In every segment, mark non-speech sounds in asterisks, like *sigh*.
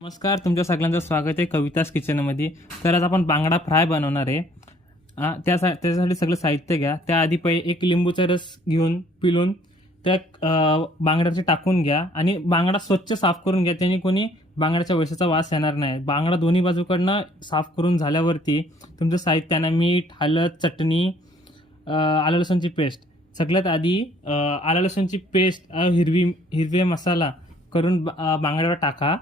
नमस्कार तुमच्या सगळ्यांचं स्वागत आहे कवितास किचनमध्ये. तर आज आपण बांगडा फ्राय बनवणार आहे. त्या सा त्याच्यासाठी सगळं साहित्य घ्या. त्याआधी पहिले एक लिंबूचा रस घेऊन पिळून त्या बांगड्याचे टाकून घ्या आणि बांगडा स्वच्छ साफ करून घ्या. त्याने कोणी बांगड्याच्या वैशाचा वास येणार नाही. बांगडा दोन्ही बाजूकडनं साफ करून झाल्यावरती तुमचं साहित्यानं मीठ हळद चटणी आलं लसूणची पेस्ट. सगळ्यात आधी आलं लसूणची पेस्ट हिरवी हिरवे मसाला करून बांगड्यावर टाका.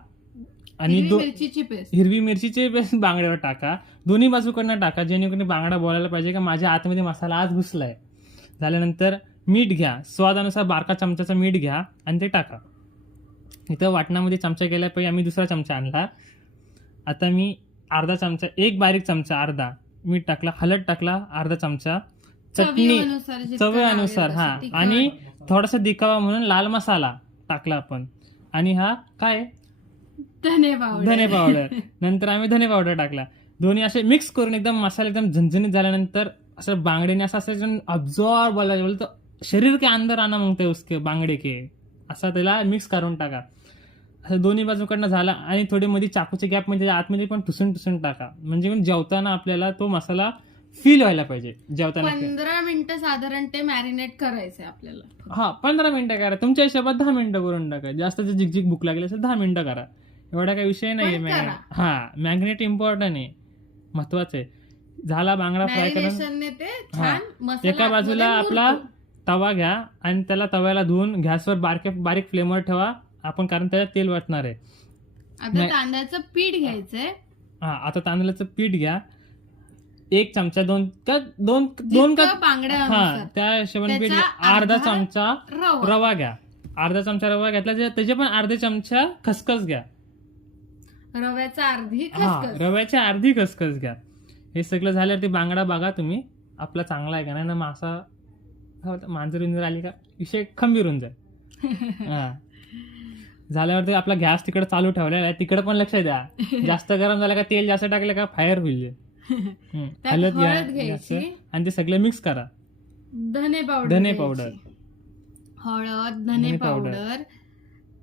आणि हिरवी दो मिरचीची पेस्ट. हिरवी मिरचीचे पेस्ट बांगड्यावर टाका. दोन्ही बाजूकडनं टाका जेणेकरून बांगडा बोलायला पाहिजे का माझ्या आतमध्ये मसाला आज घुसलाय. झाल्यानंतर मीठ घ्या. स्वादानुसार बारका चमचाचा मीठ घ्या आणि ते टाका. इथं वाटणामध्ये चमचा गेल्या पाहिजे आम्ही दुसरा चमचा आणला. आता मी अर्धा चमचा एक बारीक चमचा अर्धा मीठ टाकला हळद टाकला अर्धा चमचा. चटणी चवीनुसार चवीनुसार लागेल हा. आणि थोडासा दिखावा म्हणून लाल मसाला टाकला आपण. आणि हा काय? धने पावडर धने पावडर नंतर आम्ही धने पावडर टाकला. दोन्ही असे मिक्स करून एकदम मसाला एकदम झणझणीत झाल्यानंतर असं बांगडीने असं असं अब्झॉर्ब बोला बोलतो शरीर के अंदर आना मागते उसके बांगडे के. असा त्याला मिक्स करून टाका. असं दोन्ही बाजूकडनं झाला आणि थोडी मध्ये चाकूच्या गॅपमध्ये आतमध्ये पण ठुसून ठुसून टाका. म्हणजे मग जेवताना आपल्याला तो मसाला फील व्हायला पाहिजे जेवताना पंधरा मिनिटं साधारण ते मॅरिनेट करायचंय आपल्याला. हा पंधरा मिनिटं करा. तुमच्या हिशोबात दहा मिनिटं करून टाका. जास्त जर झिकझिक भूक लागली असेल दहा मिनिटं करा. एवढा काही विषय मॅग्नेट करा. हा मॅग्नेट इम्पॉर्टंट आहे. महत्वाचं आहे. झाला बांगडा फ्राय करून एका बाजूला आपला. तवा घ्या आणि त्याला तव्याला धुवून गॅसवर बारके बारीक फ्लेमवर ठेवा. आपण कारण त्याच्यात तेल वाटणार आहे. आता नाही. तांदळाचं पीठ घ्यायचंय. हा आता तांदळाचं पीठ घ्या. एक चमचा दोन का दोन दोन का बांगड्या हा. त्या हिशोबाने पीठ. अर्धा चमचा रवा. घ्या. अर्धा चमचा रवा घेतला. त्याचे पण अर्धे चमचा खसखस घ्या. रव्याचा अर्धी हा खसखस. रव्याची अर्धी खसखस घ्या. हे सगळं झाल्यावर ते बांगडा बघा तुम्ही. आपला चांगला आहे का नाही? ना मासा मांजर विंजर आली का? विषय खंबीर होऊन जाईल. *laughs* हा. झाल्यावरती आपला गॅस तिकडे चालू ठेवलेला आहे. तिकडे पण लक्ष द्या. *laughs* जास्त गरम झालं का तेल जास्त टाकलं का फायर होईल. हम्म. त्यात हळद घ्या घ्यायची. आणि ते सगळं मिक्स करा. धने पावडर धने घ्यायची. पावडर. हळद धने. पावडर.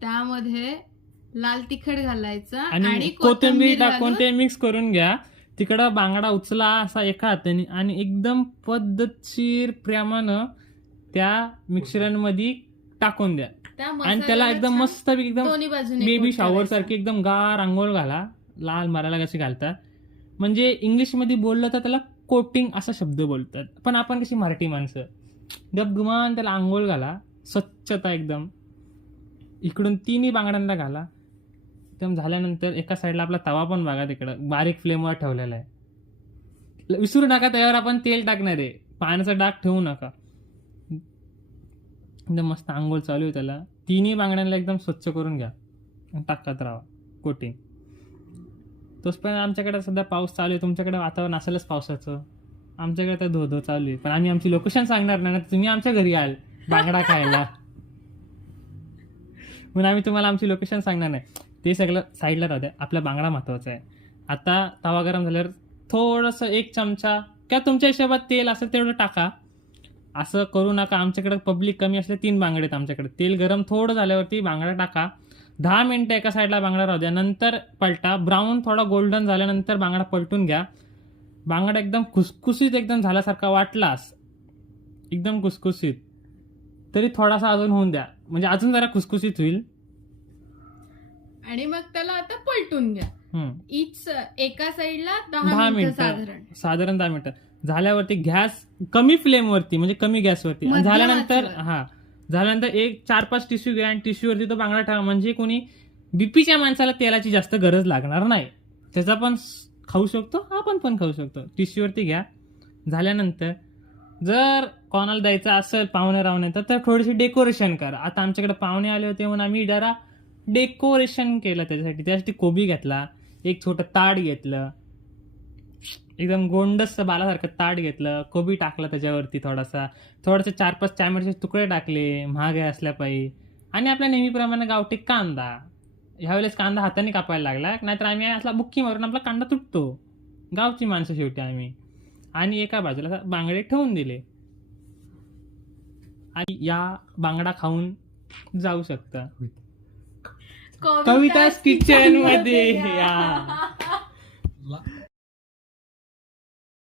त्यामध्ये लाल तिखट घालायचं आणि कोथिंबीर टाकून ते मिक्स करून घ्या. तिकडं बांगडा उचला असा एका हाताने आणि एकदम पद्धतशीर प्रेमानं त्या मिक्सरांमध्ये टाकून द्या. आणि त्याला एकदम मस्त एकदम बेबी शॉवर. सारखी एकदम गार आंघोळ घाला. लाल मारायला कशी घालतात. म्हणजे इंग्लिशमध्ये बोललं तर त्याला कोटिंग असा शब्द बोलतात. पण आपण कशी मराठी माणसं. गपगुमान त्याला आंघोळ घाला. स्वच्छता एकदम. इकडून तिन्ही बांगड्यांना घाला. एकदम झाल्यानंतर एका साईडला आपला तवा पण बघा तिकडं. बारीक फ्लेमवर ठेवलेला आहे. विसरू नका त्यावर आपण तेल टाकणार आहे. पाण्याचा डाग ठेवू नका. एकदम मस्त आंघोळ चालू आहे त्याला. तिन्ही बांगड्यांना एकदम स्वच्छ करून घ्या. आणि टाकत राहा. कोटिंग. तोच पण आमच्याकडे सध्या पाऊस चालू आहे. तुमच्याकडे वातावरण असेलच पावसाचं. आमच्याकडे तर धो धो चालू आहे. पण आम्ही आमची लोकेशन सांगणार नाही ना तुम्ही आमच्या घरी याल. बांगडा खायला. *laughs* म्हणून आम्ही तुम्हाला आमची लोकेशन सांगणार नाही. ते सगळं साईडला राहू द्या. आपला बांगडा महत्त्वाचा आहे. आता तवा गरम झाल्यावर थोडंसं एक चमचा किंवा तुमच्या हिशोबात तेल असेल तेवढं टाका. असं करू नका. आमच्याकडे पब्लिक कमी असले तीन बांगडे आहेत आमच्याकडे. तेल गरम थोडं झाल्यावरती बांगडा टाका. दहा मिनटं एका साईडला बांगडा राहू द्या. नंतर पलटा. ब्राऊन थोडा गोल्डन झाल्यानंतर बांगडा पलटून घ्या. बांगडा एकदम खुसखुसीत एकदम झाल्यासारखा वाटलास एकदम खुसखुसीत तरी थोडासा अजून होऊन द्या. म्हणजे अजून जरा खुसखुसीत होईल. आणि मग त्याला आता पलटून घ्या. इच एका साईडला दहा मिनिटं साधारण. साधारण दहा मिनिटं. झाल्यावरती गॅस कमी फ्लेमवरती म्हणजे कमी गॅसवरती. झाल्यानंतर. हा. झाल्यानंतर एक चार पाच टिश्यू घ्या आणि टिश्यूवरती तो बांगडा ठेवा. म्हणजे कोणी बीपीच्या माणसाला तेलाची जास्त गरज लागणार नाही. त्याचा पण खाऊ शकतो आपण पण खाऊ शकतो. टिश्यूवरती घ्या. झाल्यानंतर जर कोणाला द्यायचं असेल पाहुणे रावणे तर तर थोडीशी डेकोरेशन करा. आता आमच्याकडे पाहुणे आले होते म्हणून आम्ही जरा डेकोरेशन केलं त्याच्यासाठी. त्यासाठी कोबी घेतला एक छोटं ताड घेतलं एकदम गोंडस बालासारखं ताट घेतलं कोबी टाकला त्याच्यावरती थोडासा. थोडंसं चार पाच चामडचे तुकडे टाकले महागे असल्या पाहिजे आणि आपल्या नेहमीप्रमाणे गावठी कांदा. ह्यावेळेस कांदा हाताने कापायला लागला नाहीतर आम्ही असला बुक्की मारून आपला कांदा तुटतो. गावची माणसं शेवटी आम्ही. आणि एका बाजूला असं बांगडे ठेवून दिले. आणि या बांगडा खाऊन जाऊ शकता. कविताच किचनमध्ये या. *laughs*